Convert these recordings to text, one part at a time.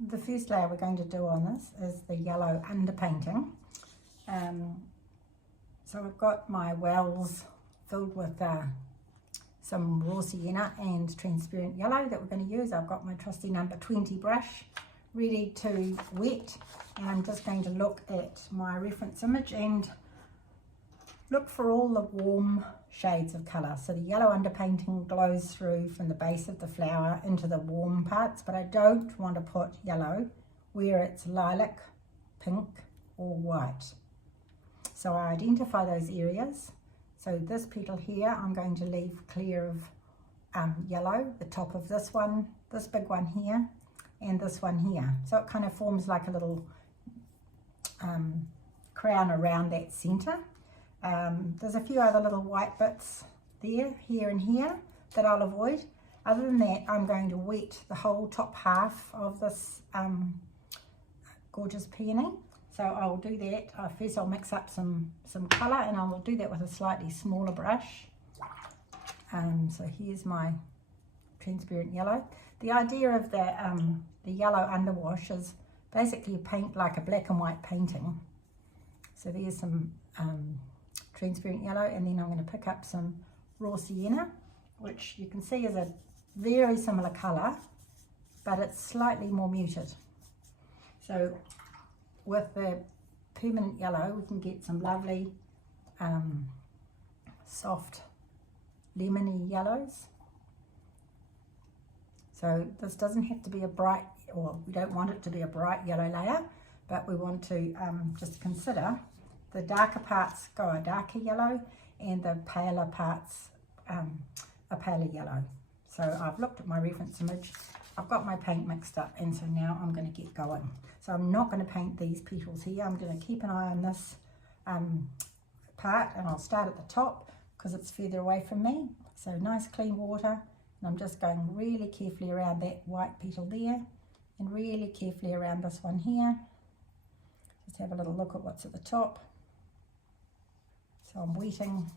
the first layer we're going to do on this is the yellow underpainting. So I've got my wells filled with some raw sienna and transparent yellow that we're going to use. I've got my trusty number 20 brush ready to wet, and I'm just going to look at my reference image and look for all the warm shades of colour. So the yellow underpainting glows through from the base of the flower into the warm parts, but I don't want to put yellow where it's lilac, pink or white. So I identify those areas. So this petal here I'm going to leave clear of yellow, the top of this one, this big one here, and this one here. So it kind of forms like a little crown around that centre. There's a few other little white bits there, here and here, that I'll avoid. Other than that, I'm going to wet the whole top half of this gorgeous peony. So I'll do that. First I'll mix up some colour, and I'll do that with a slightly smaller brush. So here's my transparent yellow. The idea of the yellow underwash is basically you paint like a black and white painting. So there's some transparent yellow, and then I'm going to pick up some raw sienna, which you can see is a very similar colour, but it's slightly more muted. So with the permanent yellow we can get some lovely soft lemony yellows. So this doesn't have to be a bright, or we don't want it to be a bright yellow layer, but we want to just consider the darker parts go a darker yellow and the paler parts a paler yellow. So I've looked at my reference image, I've got my paint mixed up, and so now I'm going to get going. So I'm not going to paint these petals here. I'm going to keep an eye on this part, and I'll start at the top because it's further away from me. So nice clean water, and I'm just going really carefully around that white petal there, and really carefully around this one here. Just have a little look at what's at the top. So I'm wetting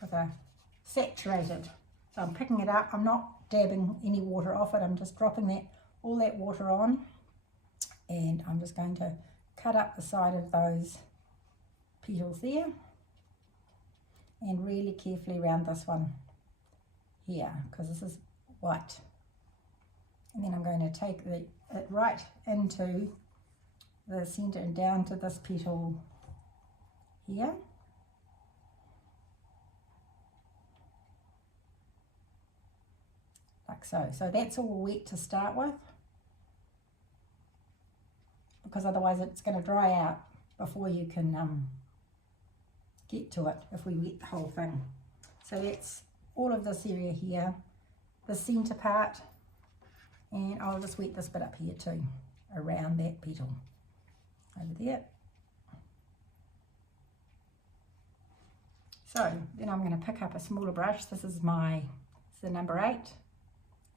with a saturated, so I'm picking it up, I'm not dabbing any water off it, I'm just dropping all that water on, and I'm just going to cut up the side of those petals there, and really carefully around this one here, because this is white. And then I'm going to take it right into the centre and down to this petal here. Like so. So that's all wet to start with, because otherwise it's going to dry out before you can get to it if we wet the whole thing. So that's all of this area here, the centre part, and I'll just wet this bit up here too, around that petal over there. So then I'm going to pick up a smaller brush. This is the number 8,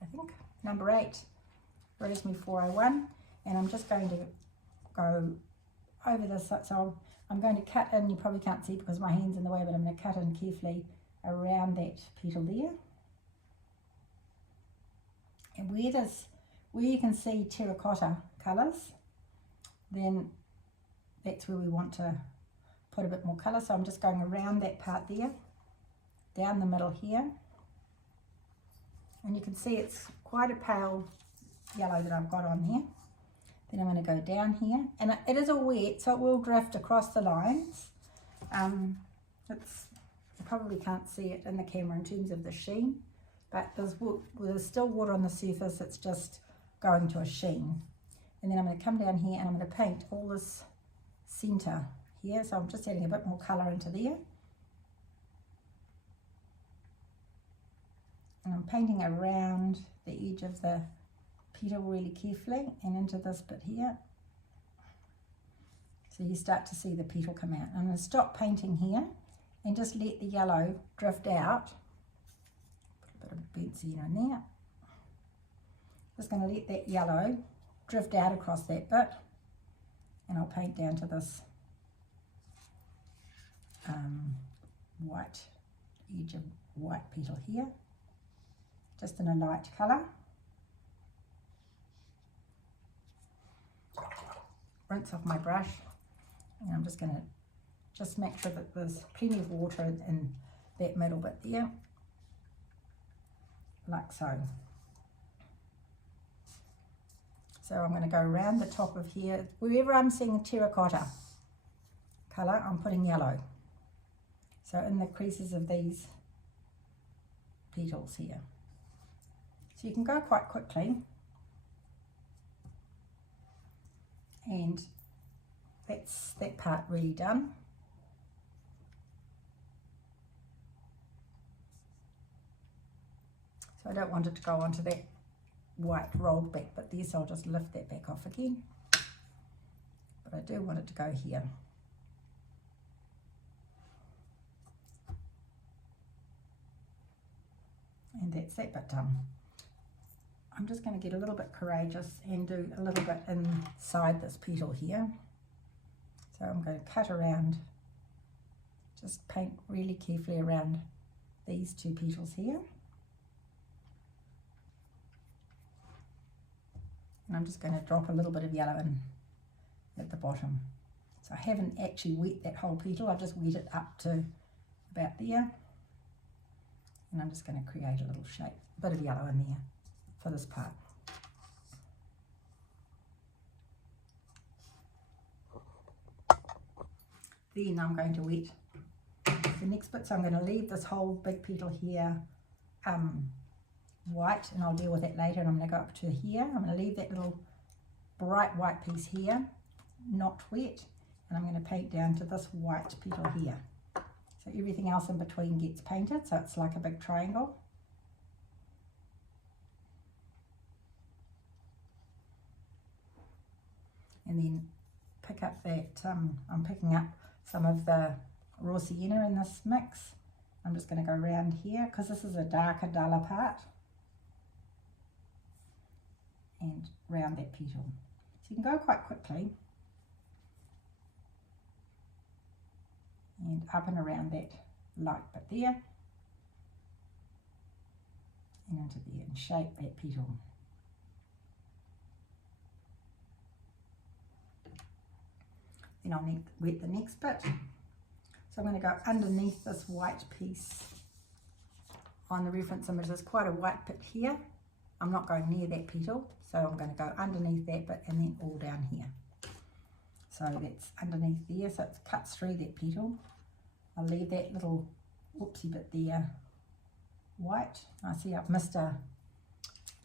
I think, number 8, Rosemary 401, and I'm just going to go over this. So I'm going to cut in, you probably can't see because my hand's in the way, but I'm going to cut in carefully around that petal there. And where you can see terracotta colours, then that's where we want to put a bit more colour. So I'm just going around that part there, down the middle here, and you can see it's quite a pale yellow that I've got on here. Then I'm going to go down here, and it is all wet, so it will drift across the lines. You probably can't see it in the camera in terms of the sheen, but there's still water on the surface, it's just going to a sheen. And then I'm going to come down here and I'm going to paint all this centre here, so I'm just adding a bit more colour into there. And I'm painting around the edge of the petal really carefully and into this bit here. So you start to see the petal come out. I'm going to stop painting here and just let the yellow drift out. Put a bit of burnt sienna in there. Just going to let that yellow drift out across that bit, and I'll paint down to this white edge of white petal here, just in a light colour. rinse off my brush, and I'm just going to just make sure that there's plenty of water in that middle bit there, like so. So I'm going to go around the top of here. Wherever I'm seeing terracotta colour, I'm putting yellow. So in the creases of these petals here. So you can go quite quickly. And that's that part really done. So I don't want it to go onto that white rolled back bit there, so I'll just lift that back off again. But I do want it to go here. And that's that bit done. I'm just going to get a little bit courageous and do a little bit inside this petal here. So I'm going to cut around, just paint really carefully around these two petals here. And I'm just going to drop a little bit of yellow in at the bottom. So I haven't actually wet that whole petal, I've just wet it up to about there. And I'm just going to create a little shape, a bit of yellow in there for this part. Then I'm going to wet the next bit, so I'm going to leave this whole big petal here white, and I'll deal with that later. And I'm going to go up to here. I'm going to leave that little bright white piece here, not wet, and I'm going to paint down to this white petal here. So everything else in between gets painted, so it's like a big triangle. And then pick up that, I'm picking up some of the raw sienna in this mix. I'm just going to go around here because this is a darker, duller part. And round that petal. So you can go quite quickly. And up and around that light bit there. And into there and shape that petal. Then I'll wet the next bit. So I'm going to go underneath this white piece on the reference image. There's quite a white bit here. I'm not going near that petal, so I'm going to go underneath that bit and then all down here. So that's underneath there, so it cuts through that petal. I'll leave that little whoopsie bit there white. I see I've missed a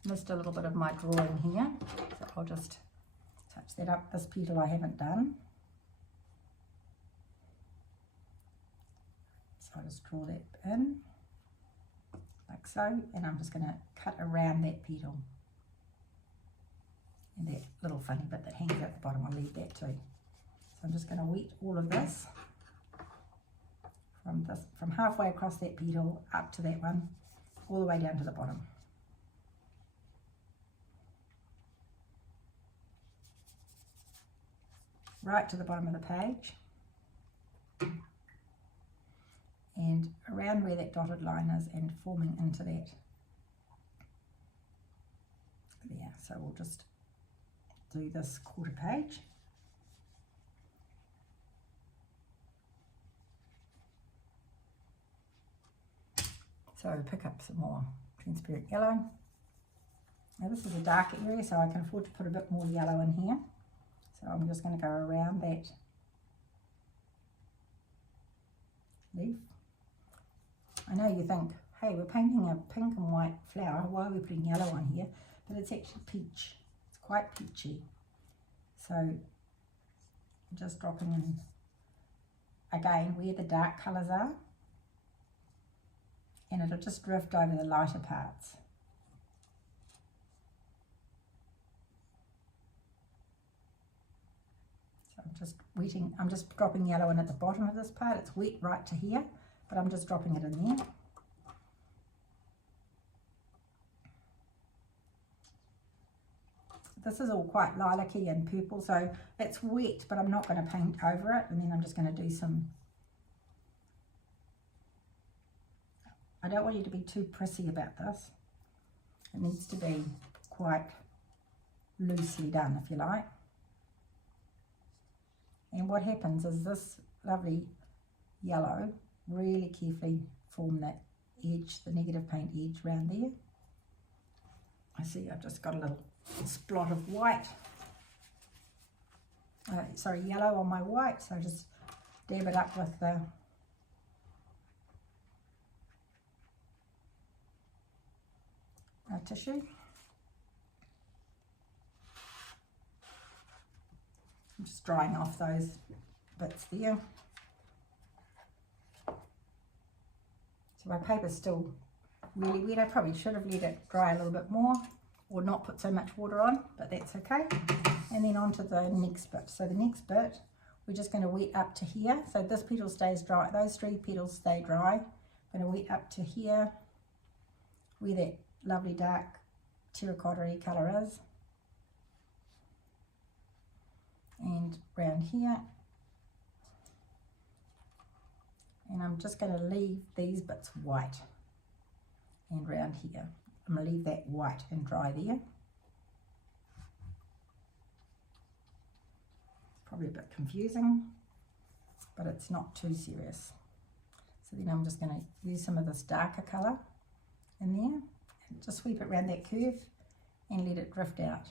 little bit of my drawing here, so I'll just touch that up. This petal I haven't done. So I'll just draw that in, like so, and I'm just going to cut around that petal. And that little funny bit that hangs out the bottom, I'll leave that too. So I'm just going to wet all of this from halfway across that petal up to that one, all the way down to the bottom. Right to the bottom of the page. And around where that dotted line is and forming into that. There, so we'll just do this quarter page. So pick up some more transparent yellow. Now this is a darker area, so I can afford to put a bit more yellow in here. So I'm just going to go around that leaf. I know you think, hey, we're painting a pink and white flower, why are we putting yellow on here? But it's actually peach. It's quite peachy. So I'm just dropping in again where the dark colours are, and it'll just drift over the lighter parts. So I'm just dropping yellow in at the bottom of this part. It's wet right to here, but I'm just dropping it in there. This is all quite lilac-y and purple, so it's wet, but I'm not going to paint over it, and then I'm just going to do some. I don't want you to be too prissy about this. It needs to be quite loosely done, if you like. And what happens is this lovely yellow really carefully form that edge, the negative paint edge around there. I see I've just got a little splot of white, yellow on my white, so just dab it up with the tissue. I'm just drying off those bits there. So my paper's still really wet. I probably should have let it dry a little bit more or not put so much water on, but that's okay. And then on to the next bit. So the next bit, we're just going to wet up to here. So this petal stays dry, those 3 petals stay dry. I'm going to wet up to here where that lovely dark terracotta-y colour is. And round here. And I'm just going to leave these bits white. And round here, I'm going to leave that white and dry there. Probably a bit confusing, but it's not too serious. So then I'm just going to use some of this darker colour in there, and just sweep it around that curve and let it drift out.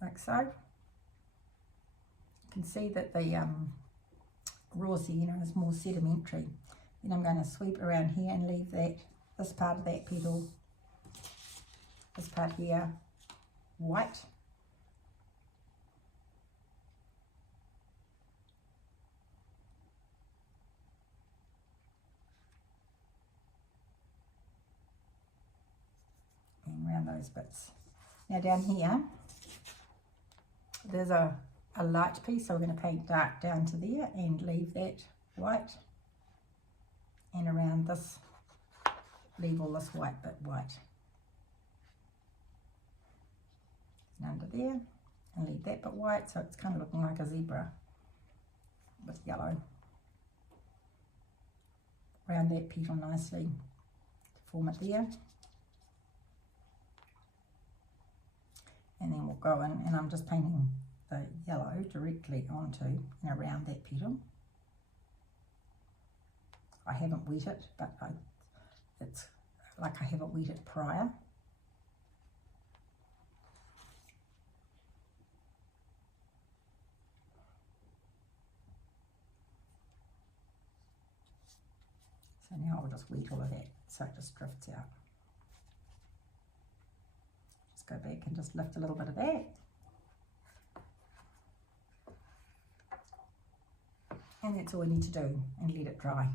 Like so. You can see that the raw sienna is more sedimentary. Then I'm going to sweep around here and leave this part of that petal, this part here, white. And around those bits. Now down here, there's a light piece, so we're going to paint dark down to there and leave that white. And around this, leave all this white bit white. And under there, and leave that bit white, so it's kind of looking like a zebra with yellow. Round that petal nicely to form it there. And then we'll go in, and I'm just painting the yellow directly onto and around that petal. I haven't wet it, but it's like I haven't wet it prior. So now I'll just wet all of that so it just drifts out. Just go back and just lift a little bit of that. And that's all we need to do, and let it dry.